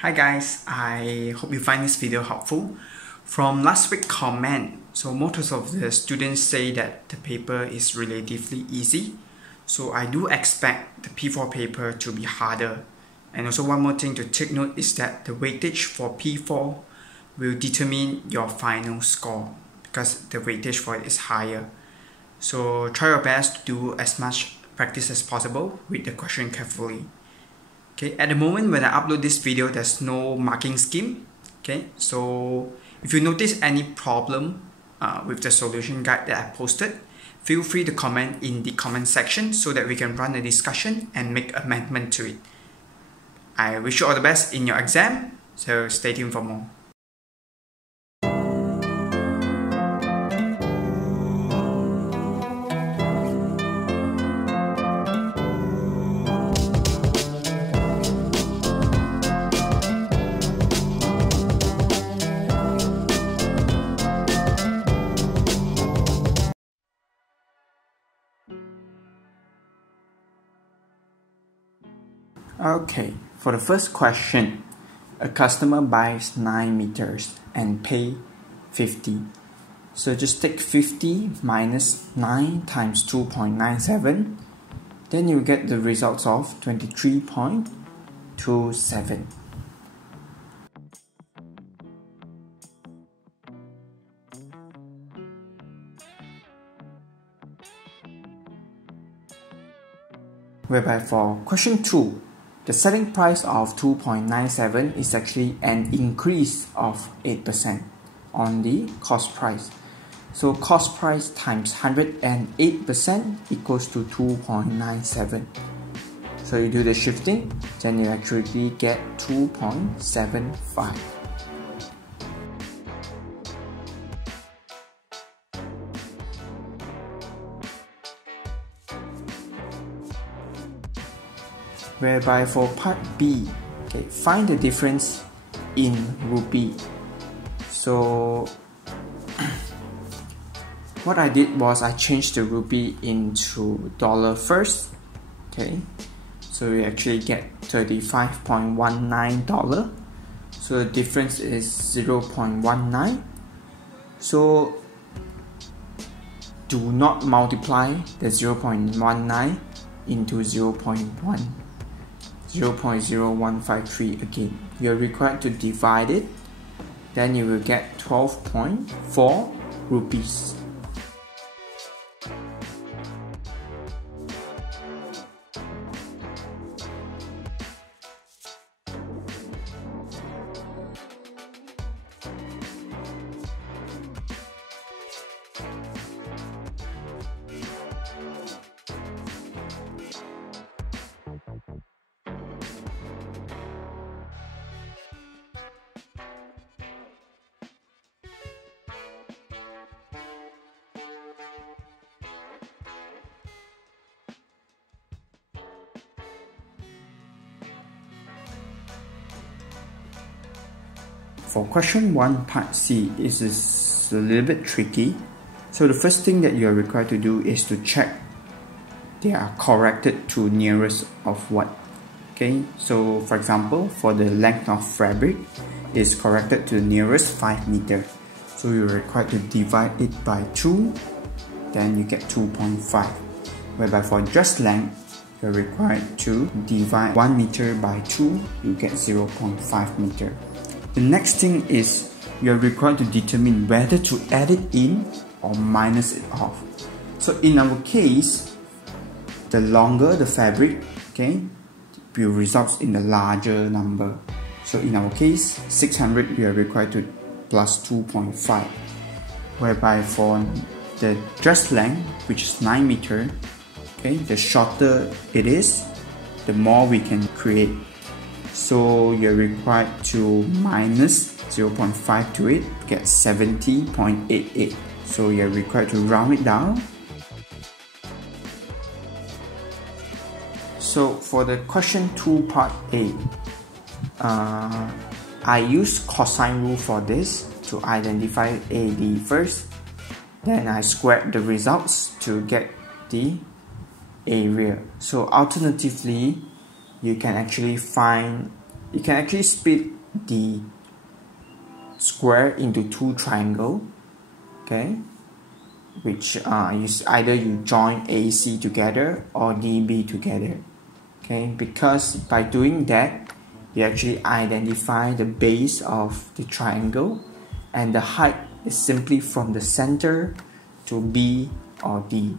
Hi guys, I hope you find this video helpful. From last week's comment, so most of the students say that the paper is relatively easy. So I do expect the P4 paper to be harder. And also one more thing to take note is that the weightage for P4 will determine your final score because the weightage for it is higher. So try your best to do as much practice as possible, read the question carefully. Okay, at the moment when I upload this video, there's no marking scheme. Okay, so if you notice any problem with the solution guide that I posted, feel free to comment in the comment section so that we can run a discussion and make amendment to it. I wish you all the best in your exam, so stay tuned for more. Okay, for the first question, a customer buys 9 meters and pay 50. So just take 50 minus 9 times 2.97, then you get the results of 23.27. Whereby for question 2, the selling price of 2.97 is actually an increase of 8% on the cost price. So cost price times 108% equals to 2.97. So you do the shifting, then you actually get 2.75. Whereby for part B, okay, find the difference in rupee. So what I did was I changed the rupee into dollar first. Okay, so we actually get $35.19. So the difference is 0.19. So do not multiply the 0.19 into 0.0153 again. You're required to divide it, then you will get 12.4 rupees. For question 1 part C, it is a little bit tricky. So the first thing that you are required to do is to check they are corrected to nearest of what. Okay, so for example, for the length of fabric is corrected to the nearest 5 meter. So you're required to divide it by 2, then you get 2.5. Whereby for dress length, you're required to divide 1 meter by 2, you get 0.5 meter. The next thing is you're required to determine whether to add it in or minus it off. So in our case, the longer the fabric, okay, will result in the larger number. So in our case, 600 we are required to plus 2.5. Whereby for the dress length, which is 9 meter, okay, the shorter it is, the more we can create. So you're required to minus 0.5 to it, get 70.88. So you're required to round it down. So for the question 2 part A, I use cosine rule for this to identify AD first. Then I squared the results to get the area. So alternatively, you can actually find you can actually split the square into two triangles, okay, which either you join AC together or DB together, okay, because by doing that you actually identify the base of the triangle, and the height is simply from the center to B or D.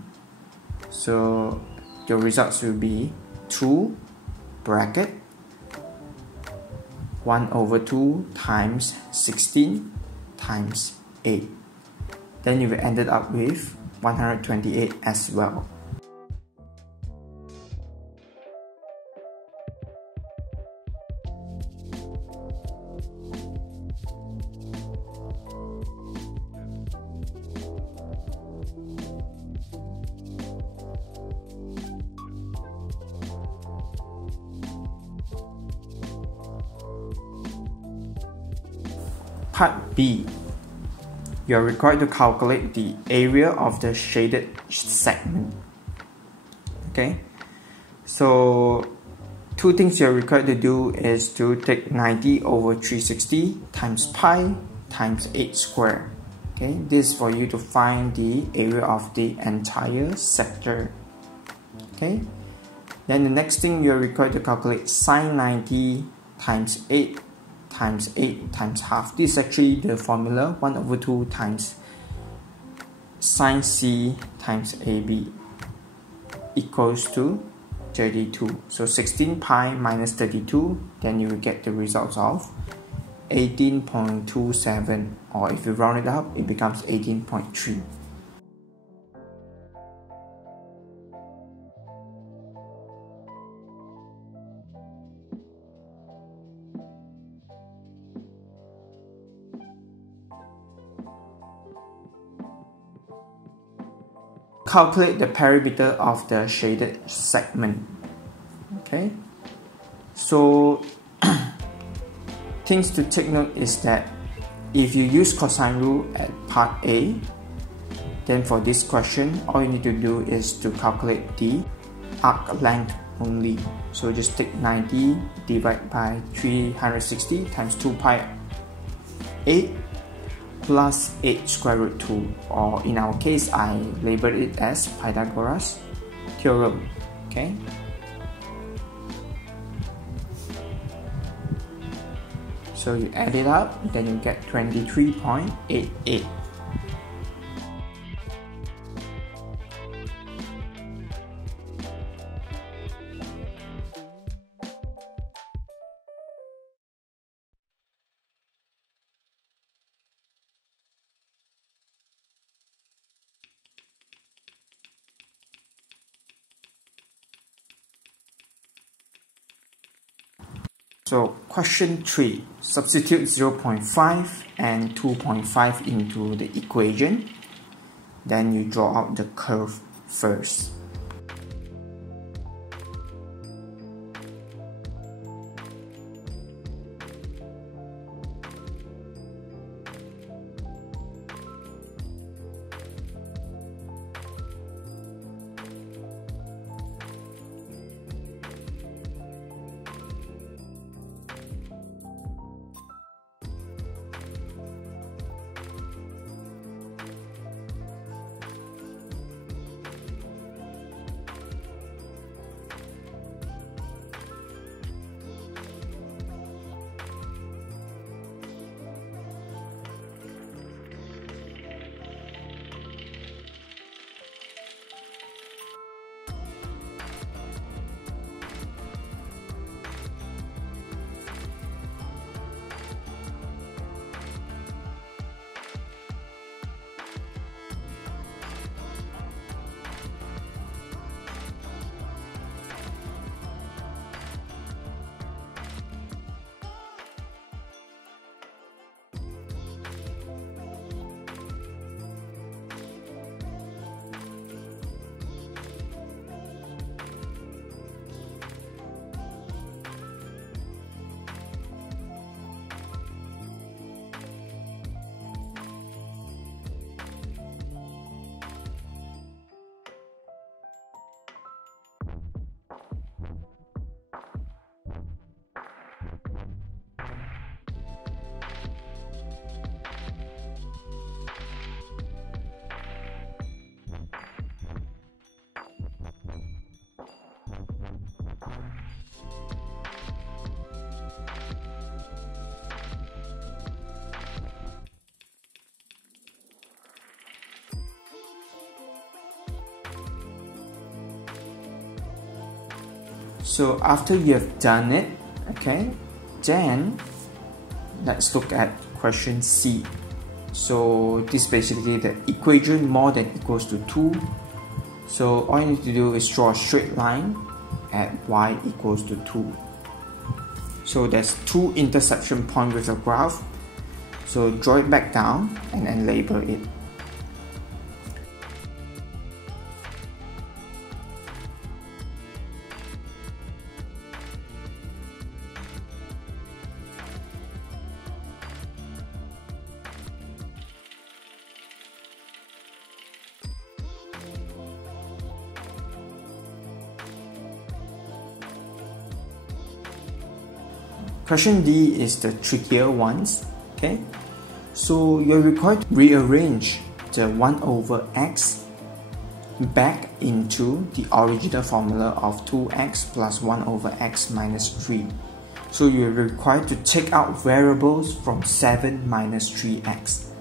So your results will be 2 bracket 1/2 times 16 times 8. Then you will end up with 128 as well. Part B, you are required to calculate the area of the shaded segment. Okay, so two things you are required to do is to take 90/360 times pi times 8 square. Okay, this is for you to find the area of the entire sector. Okay, then the next thing you are required to calculate sine 90 times 8 times 8 times half. This is actually the formula 1/2 times sine C times AB equals to 32. So 16 pi minus 32, then you will get the results of 18.27, or if you round it up, it becomes 18.3. Calculate the perimeter of the shaded segment. Okay, so things to take note is that if you use cosine rule at part A, then for this question all you need to do is to calculate the arc length only. So just take 90 divided by 360 times 2 pi 8 plus 8 square root 2, or in our case I labeled it as Pythagoras theorem. Okay, so you add it up, then you get 23.88. So question 3, substitute 0.5 and 2.5 into the equation. Then you draw out the curve first. So after you have done it, okay, then let's look at question C. So this is basically the equation more than equals to 2. So all you need to do is draw a straight line at y equals to 2. So there's 2 intersection points with the graph. So draw it back down and then label it. Question D is the trickier ones, okay? So you're required to rearrange the 1 over x back into the original formula of 2x plus 1 over x minus 3. So you're required to take out variables from 7 minus 3x.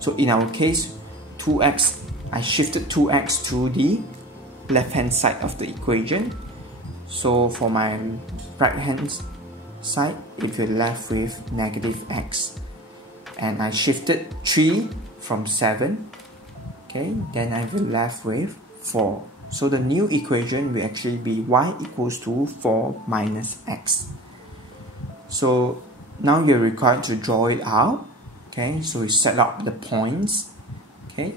So in our case, 2x, I shifted 2x to the left hand side of the equation. So for my right hand side, if you're left with negative x, and I shifted 3 from 7, okay, then I'll be left with 4. So the new equation will actually be y equals to 4 minus x. So now you're required to draw it out, okay, so you set up the points, okay.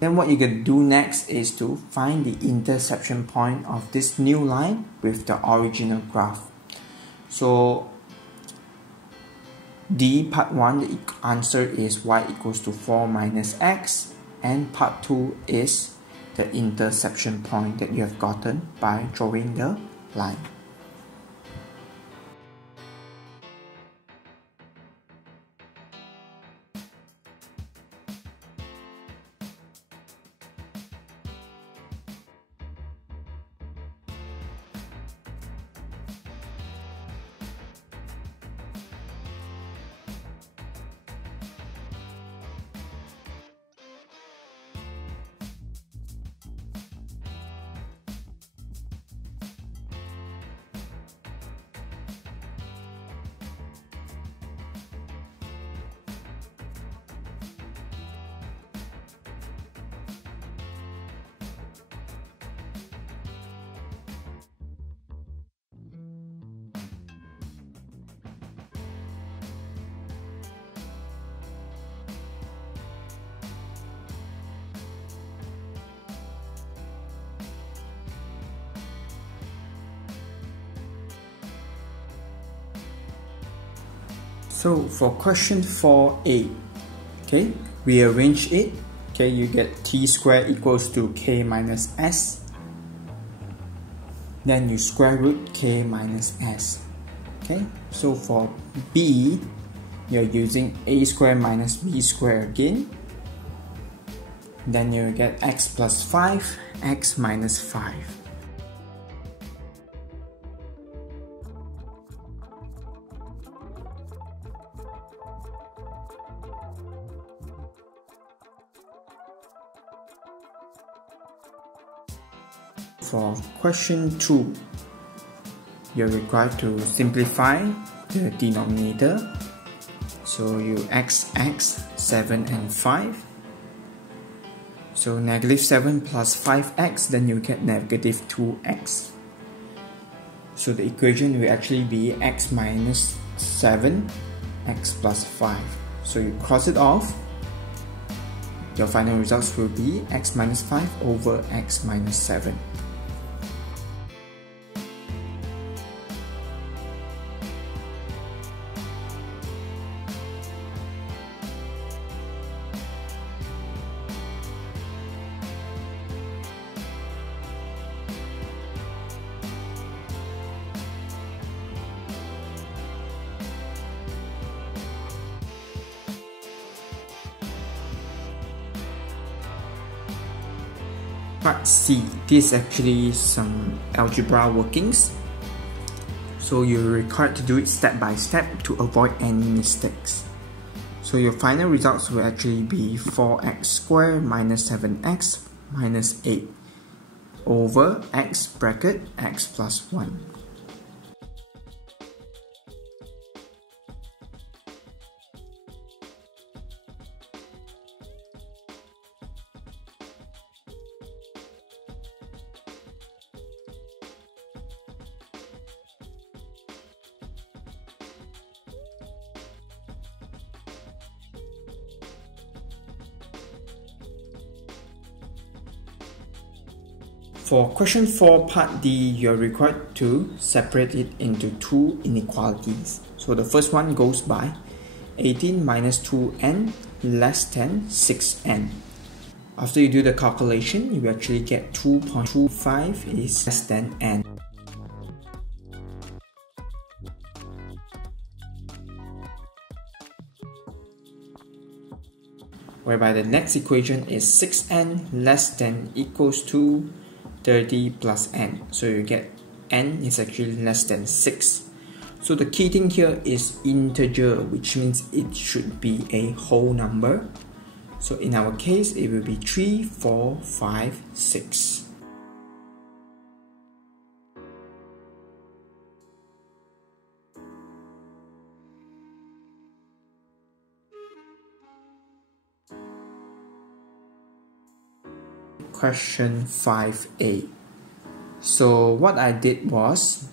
Then what you're going to do next is to find the intersection point of this new line with the original graph. So D part 1, the answer is y equals to 4 minus x, and part 2 is the intersection point that you have gotten by drawing the line. So for question 4a, okay, rearrange it, okay, you get t squared equals to k minus s, then you square root k minus s, okay. So for b, you're using a squared minus b squared again, then you get x plus 5, x minus 5. For question 2, you're required to simplify the denominator. So you x, 7 and 5. So negative 7 plus 5x, then you get negative 2x. So the equation will actually be x minus 7, x plus 5. So you cross it off. Your final results will be x minus 5 over x minus 7. Part C, this is actually some algebra workings. So you're required to do it step by step to avoid any mistakes. So your final results will actually be 4x squared minus 7x minus 8 over x bracket x plus 1. For question 4 part D, you're required to separate it into two inequalities. So the first one goes by 18 minus 2n less than 6n. After you do the calculation, you actually get 2.25 is less than n. Whereby the next equation is 6n less than equals to 30 plus n. So you get n is actually less than 6. So the key thing here is integer, which means it should be a whole number. So in our case, it will be 3, 4, 5, 6. Question 5a. So what I did was,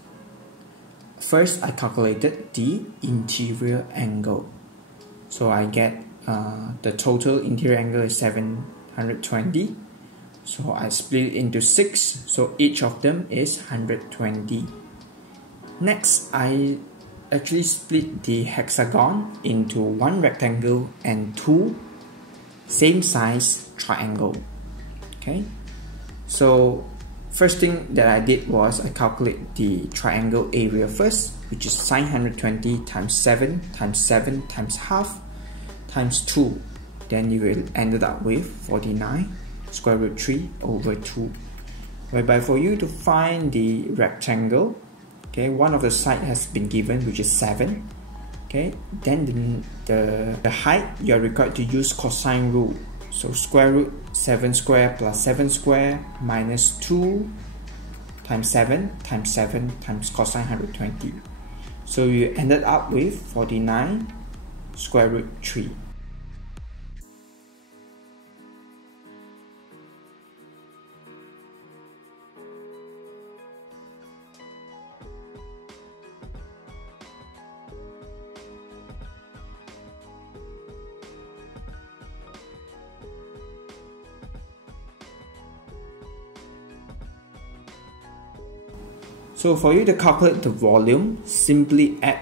first I calculated the interior angle. So I get the total interior angle is 720. So I split it into 6. So each of them is 120. Next, I actually split the hexagon into one rectangle and two same size triangle. Okay, so first thing that I did was I calculate the triangle area first, which is sine 120 times 7 times 7 times half times 2. Then you will end up with 49 square root 3 over 2. Whereby for you to find the rectangle, okay, one of the side has been given, which is 7. Okay, then the height, you are required to use cosine rule. So square root 7 square plus 7 square minus 2 times 7 times 7 times cosine 120. So you ended up with 49 square root 3. So for you to calculate the volume, simply add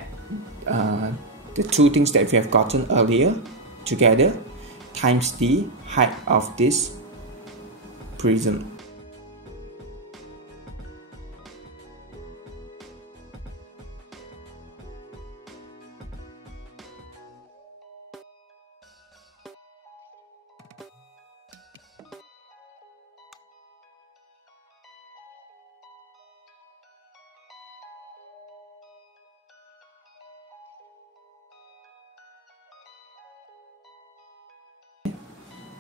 the two things that we have gotten earlier together times the height of this prism.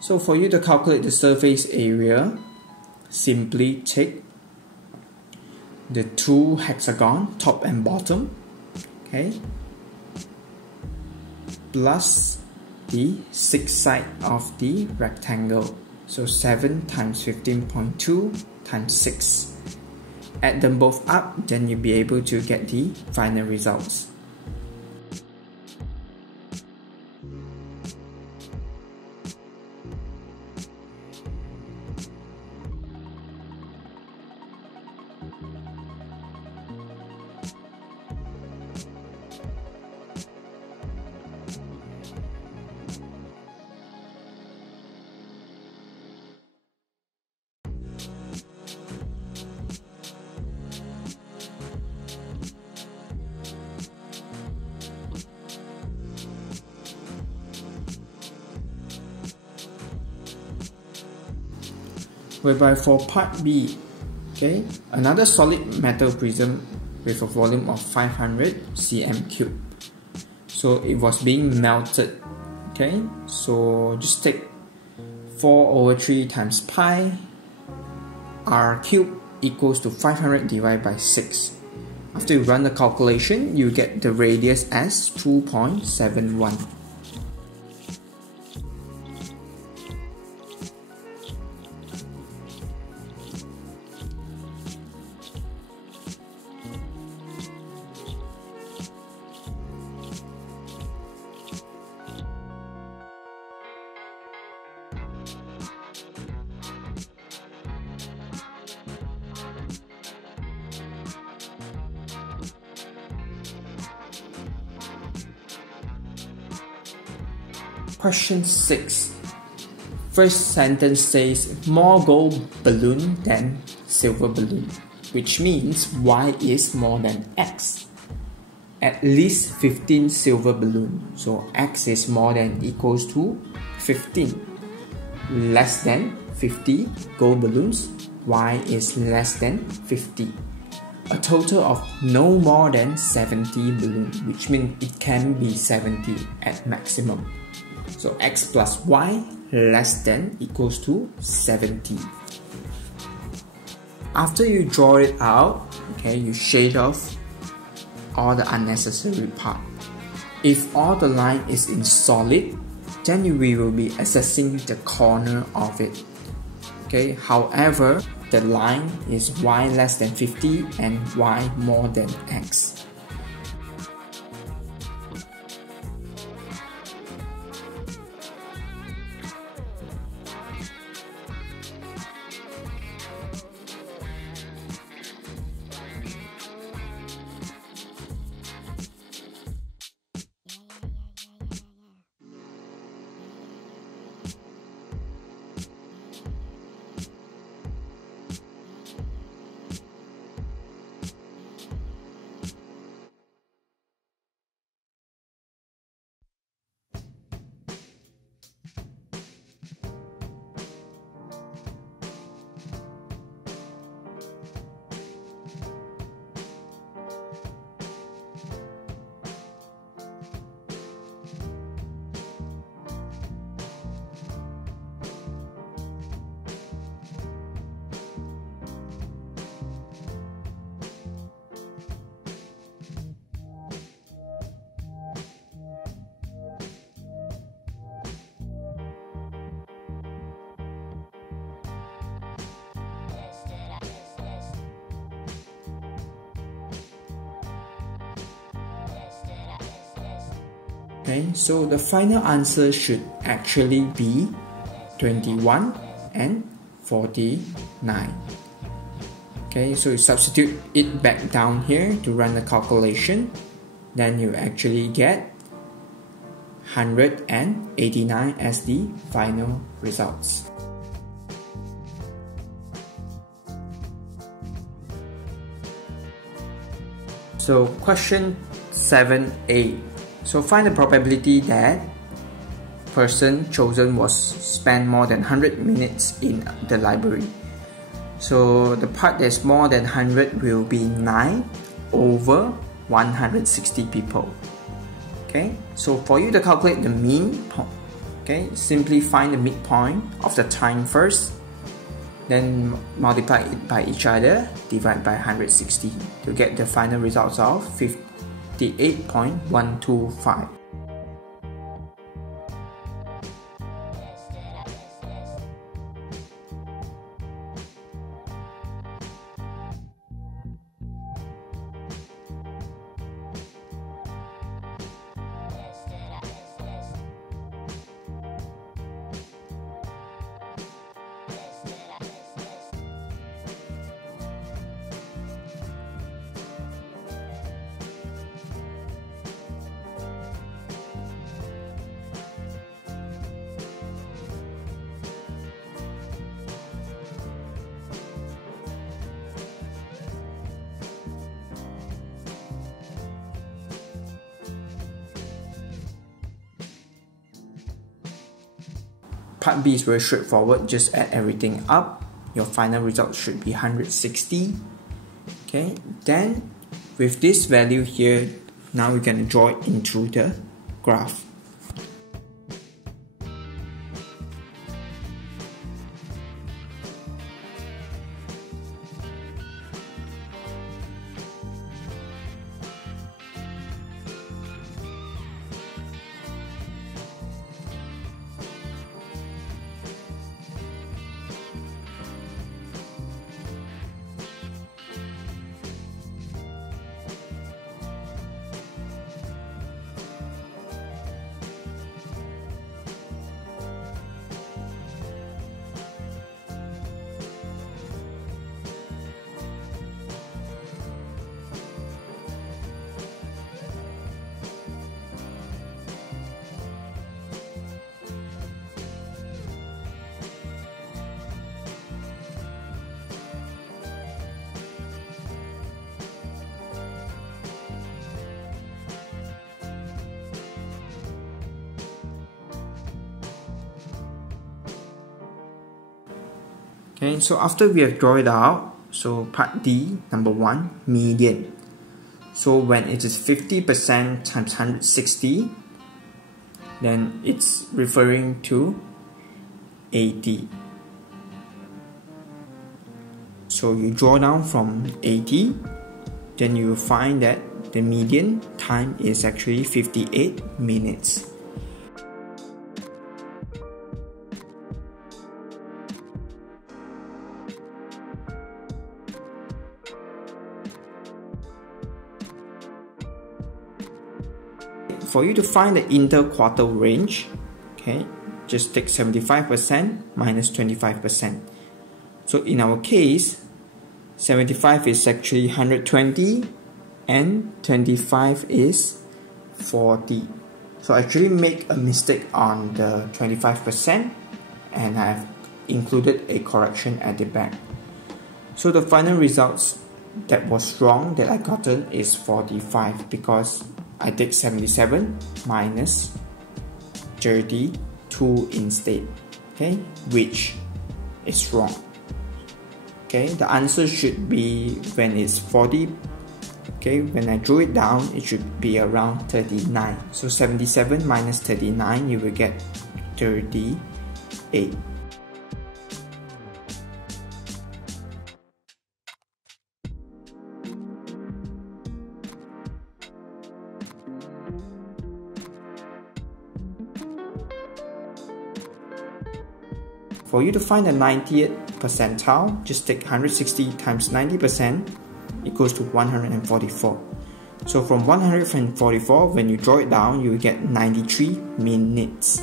So for you to calculate the surface area, simply take the two hexagon, top and bottom, okay, plus the 6 side of the rectangle. So 7 times 15.2 times 6. Add them both up, then you'll be able to get the final results. Whereby for part B, okay, another solid metal prism with a volume of 500 cm cube. So it was being melted. Okay, so just take 4 over 3 times pi r cube equals to 500 divided by 6. After you run the calculation, you get the radius as 2.71. Question 6. First sentence says more gold balloon than silver balloon, which means y is more than x. At least 15 silver balloon, so x is more than equals to 15. Less than 50 gold balloons, y is less than 50. A total of no more than 70 balloons, which means it can be 70 at maximum. So x plus y less than equals to 70. After you draw it out, okay, you shade off all the unnecessary part. If all the line is in solid, then we will be assessing the corner of it. Okay, however, the line is y less than 50 and y more than x. Okay, so the final answer should actually be 21 and 49. Okay, so you substitute it back down here to run the calculation, then you actually get 189 as the final results. So question 7a. So find the probability that person chosen was spent more than 100 minutes in the library. So the part that's more than 100 will be 9 over 160 people. Okay, so for you to calculate the mean, okay, simply find the midpoint of the time first, then multiply it by each other, divide by 160 to get the final results of 58.125. Part B is very straightforward, just add everything up. Your final result should be 160. Okay, then with this value here, now we're going to draw it into the graph. Okay, so after we have drawn it out, so part D, number 1, median. So when it is 50% times 160, then it's referring to 80. So you draw down from 80, then you find that the median time is actually 58 minutes. For you to find the interquartile range, okay, just take 75% minus 25%. So in our case, 75 is actually 120 and 25 is 40. So I actually make a mistake on the 25% and I've included a correction at the back. So the final results that was wrong that I gotten is 45 because I take 77 minus 32 instead, okay, which is wrong. Okay, the answer should be when it's 40, okay, when I drew it down, it should be around 39. So 77 minus 39, you will get 38. For you to find the 90th percentile, just take 160 times 90% equals to 144. So from 144, when you draw it down, you will get 93 minutes.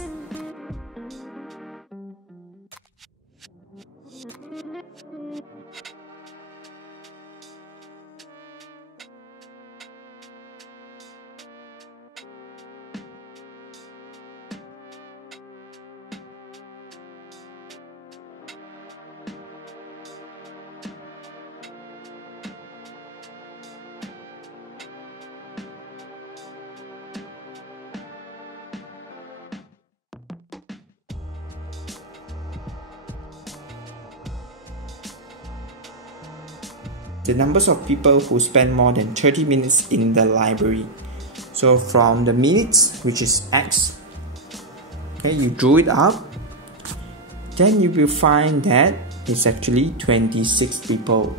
The numbers of people who spend more than 30 minutes in the library. So from the minutes, which is X, okay, you drew it up, then you will find that it's actually 26 people.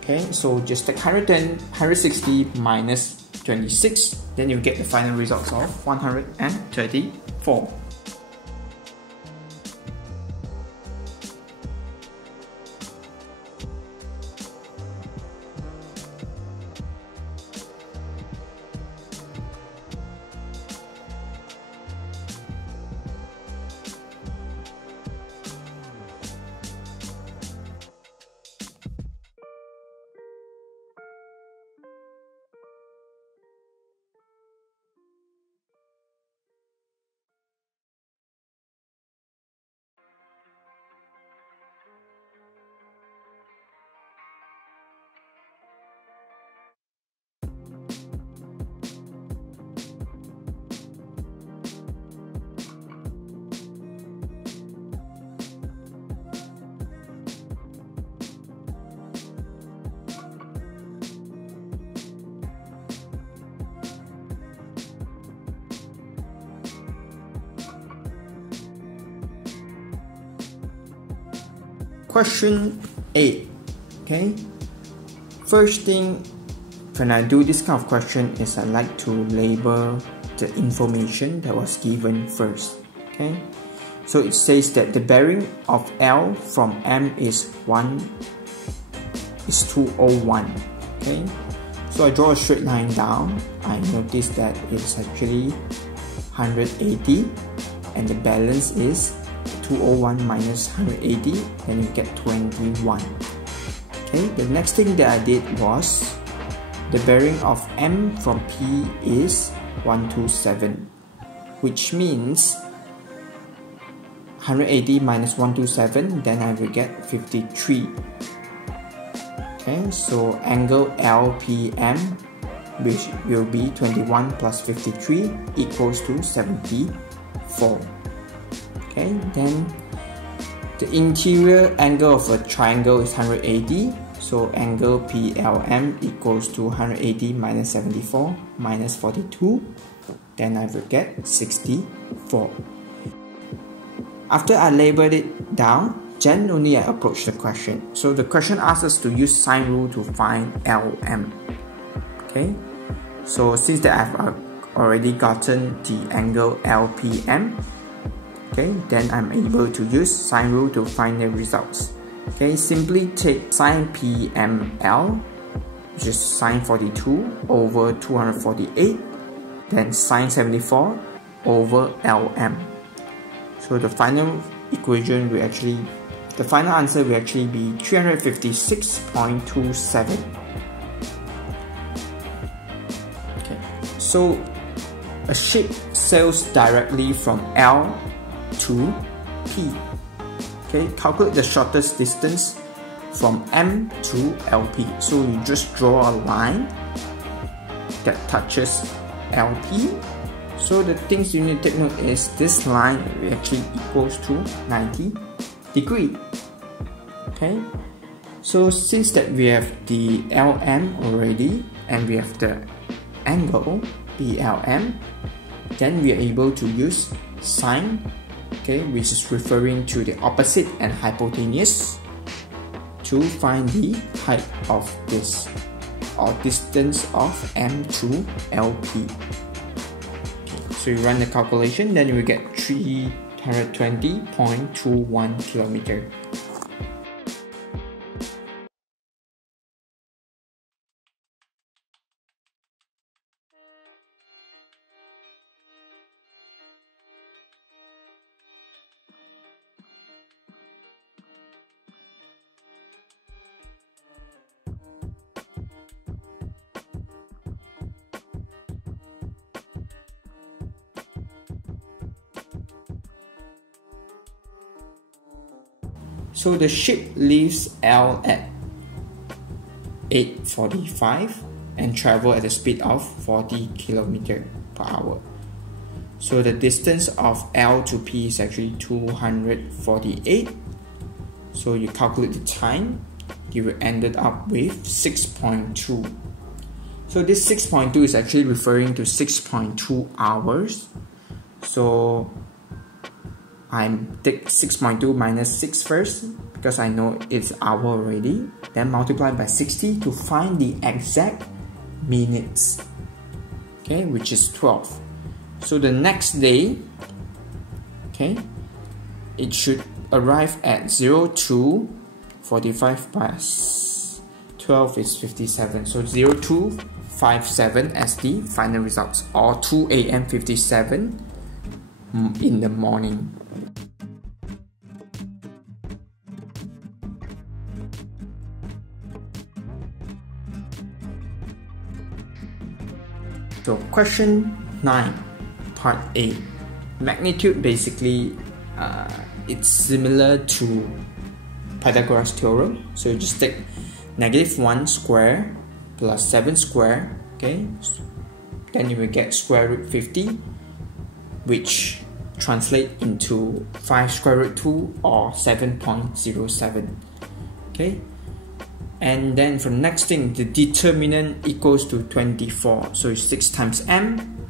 Okay, so just take 160 minus 26, then you get the final results of 134. Question 8. Okay, first thing when I do this kind of question is I like to label the information that was given first. Okay, so it says that the bearing of L from M is 201. Okay, so I draw a straight line down. I notice that it's actually 180 and the balance is 201 minus 180, then you get 21. Okay, the next thing that I did was the bearing of M from P is 127, which means 180 minus 127, then I will get 53. Okay, so angle LPM, which will be 21 plus 53 equals to 74. Okay, then The interior angle of a triangle is 180. So angle PLM equals to 180 minus 74 minus 42. Then I will get 64. After I labeled it down, then only I approach the question. So the question asks us to use sine rule to find LM. Okay. So since that I've already gotten the angle LPM, okay, then I'm able to use sine rule to find the results. Okay, simply take sine PML, which is sine 42 over 248, then sine 74 over LM. So the final equation will actually, the final answer will actually be 356.27. Okay, so a ship sails directly from L to P. Okay, calculate the shortest distance from M to LP. So you just draw a line that touches LP. So the things you need to take note is this line actually equals to 90 degrees. Okay, so since that we have the LM already and we have the angle BLM, then we are able to use sine, okay, which is referring to the opposite and hypotenuse, to find the height of this, or distance of M to LP. So you run the calculation, then you will get 320.21 kilometers. So the ship leaves L at 8:45 and travel at a speed of 40 km per hour. So the distance of L to P is actually 248. So you calculate the time, you will ended up with 6.2. So this 6.2 is actually referring to 6.2 hours. So I take 6.2 minus 6 first, because I know it's hour already. Then multiply by 60 to find the exact minutes, okay, which is 12. So the next day, okay, it should arrive at 02:45 plus 12 is 57. So 02:57 as the final results, or 2 AM 57 in the morning. So question 9, part A. Magnitude, basically it's similar to Pythagoras theorem. So you just take -1 square plus 7 square, okay, then you will get square root 50, which translate into 5 square root 2 or 7.07. Okay, and then for the next thing, the determinant equals to 24. So it's 6 times m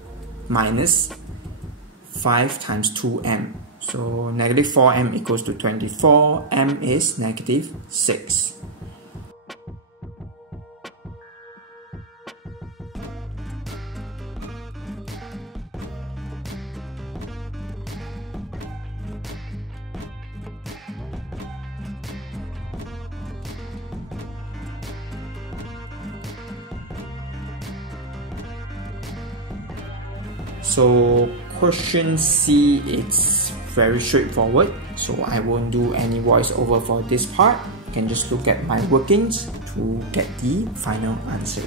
minus 5 times 2m. So -4m equals to 24. M is -6. So question C, it's very straightforward, so I won't do any voiceover for this part. You can just look at my workings to get the final answer.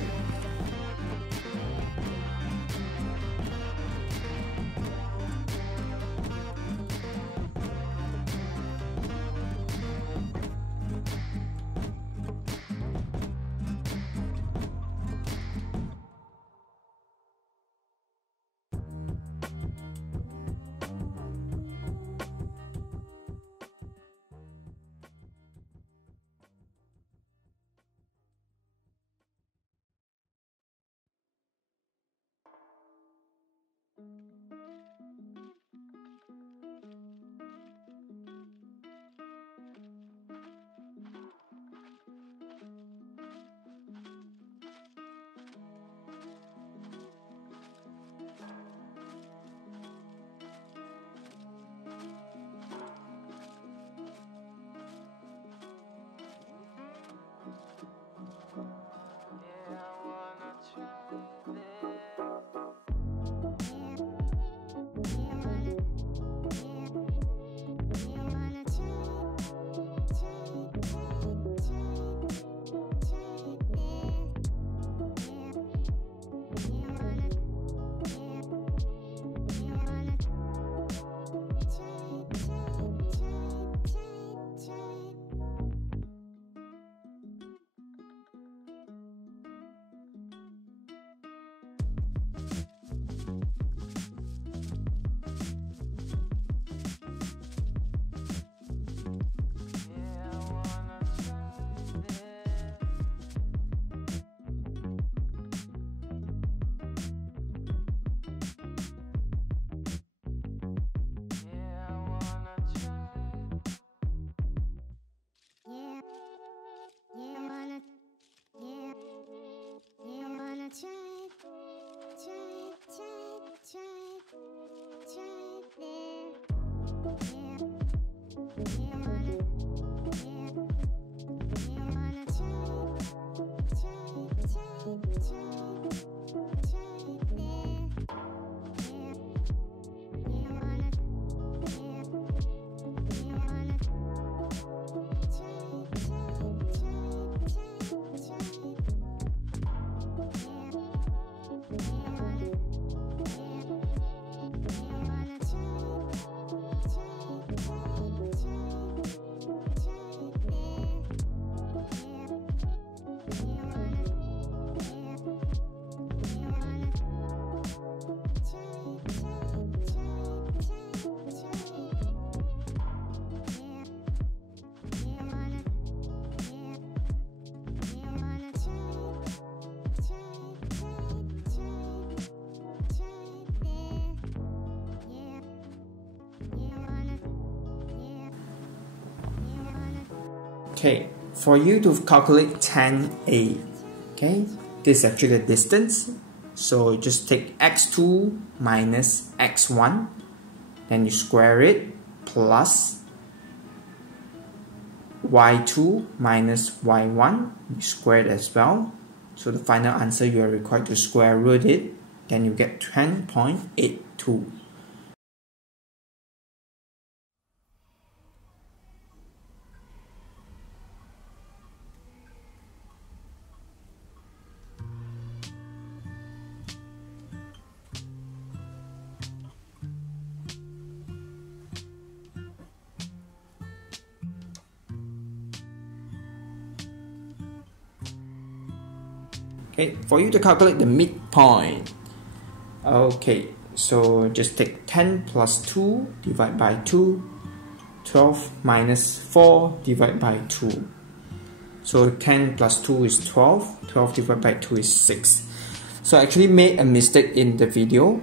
Okay, for you to calculate 10a, okay, this is actually the distance. So just take x2 minus x1, then you square it, plus y2 minus y1, you square it as well. So the final answer, you are required to square root it, then you get 10.82. Okay, for you to calculate the midpoint, okay, so just take 10 plus 2 divided by 2, 12 minus 4 divided by 2. So 10 plus 2 is 12, 12 divided by 2 is 6. So I actually made a mistake in the video,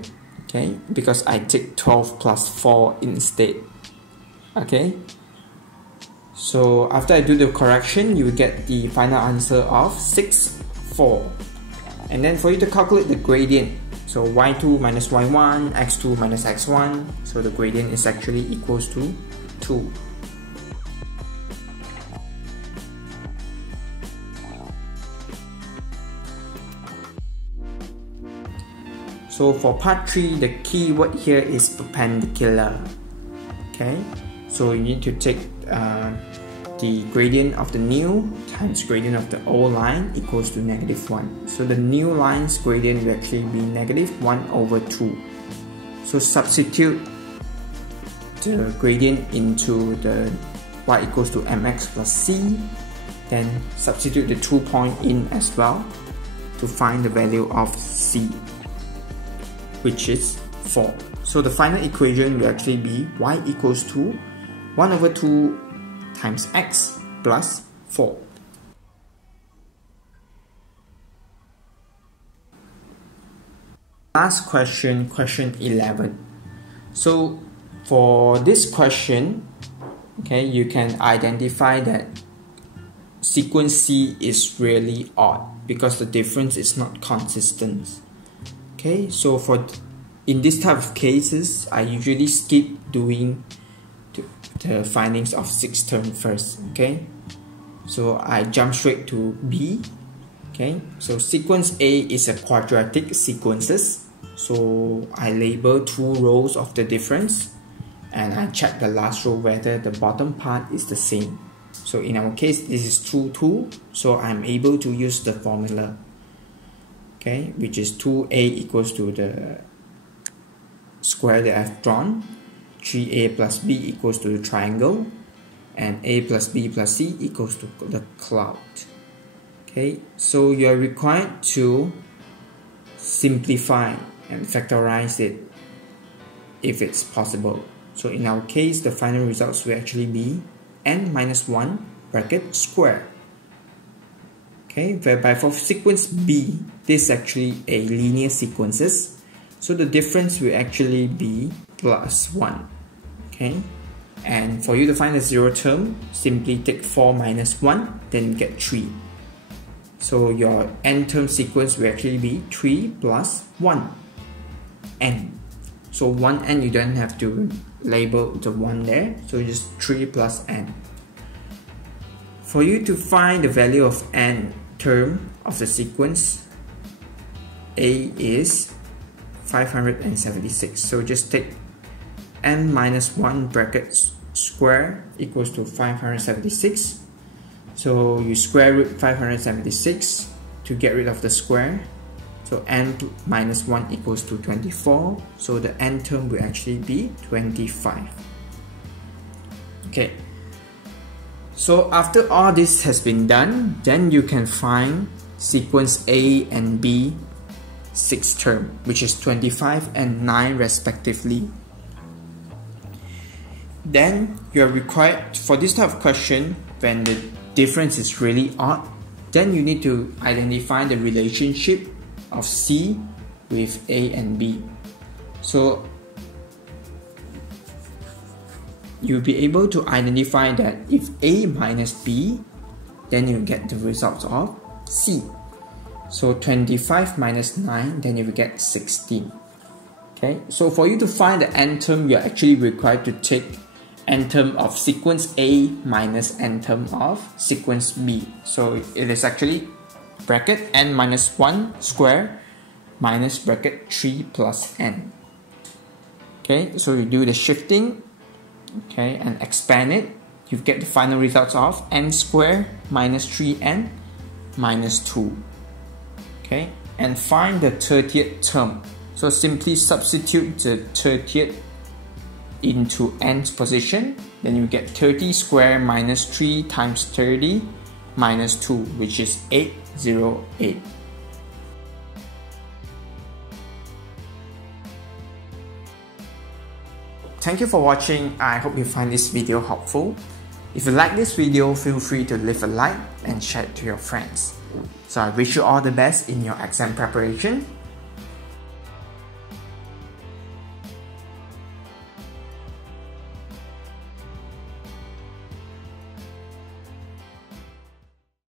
okay, because I take 12 plus 4 instead. Okay, so after I do the correction, you will get the final answer of 6, 4. And then for you to calculate the gradient, so y2 minus y1, x2 minus x1, so the gradient is actually equals to 2. So for part 3, the key word here is perpendicular. Okay, so you need to take the gradient of the new times gradient of the old line equals to -1. So the new line's gradient will actually be -1/2. So substitute the gradient into the y equals to mx plus c, then substitute the 2 point in as well to find the value of c, which is 4. So the final equation will actually be y equals to 1/2 times x plus 4. Last question, question 11. So for this question, okay, you can identify that sequence C is really odd because the difference is not consistent. Okay, so in this type of cases, I usually skip doing the findings of 6th term first. Okay, so I jump straight to B. Okay, so sequence A is a quadratic sequences, so I label 2 rows of the difference and I check the last row whether the bottom part is the same. So in our case, this is 2, 2, so I'm able to use the formula, okay, which is 2a equals to the square that I've drawn, 3a plus b equals to the triangle, and a plus b plus c equals to the cloud. Okay, so you are required to simplify and factorize it if it's possible. So in our case, the final results will actually be n minus 1 bracket square. Okay, whereby for sequence B, this is actually a linear sequences, so the difference will actually be plus 1. Okay, and for you to find the 0 term, simply take 4 minus 1, then get 3. So your n term sequence will actually be 3 plus 1, n. So 1n, you don't have to label the 1 there, so just 3 plus n. For you to find the value of n term of the sequence, a is 576. So just take n minus 1 bracket square equals to 576. So you square root 576 to get rid of the square. So n minus 1 equals to 24. So the n term will actually be 25. Okay. So after all this has been done, then you can find sequence A and B 6th term, which is 25 and 9 respectively. Then you are required, for this type of question, when the difference is really odd, then you need to identify the relationship of C with A and B. So you'll be able to identify that if A minus B, then you get the result of C. So 25 minus 9, then you will get 16. Okay, so for you to find the n term, you are actually required to take n term of sequence A minus n term of sequence B. So it is actually bracket n minus 1 square minus bracket 3 plus n. Okay, so you do the shifting, okay, and expand it. You get the final results of n square minus 3n minus 2. Okay, and find the 30th term. So simply substitute the 30th into nth position, then you get 30 square minus 3 times 30 minus 2, which is 808. Thank you for watching. I hope you find this video helpful. If you like this video, feel free to leave a like and share it to your friends. So I wish you all the best in your exam preparation.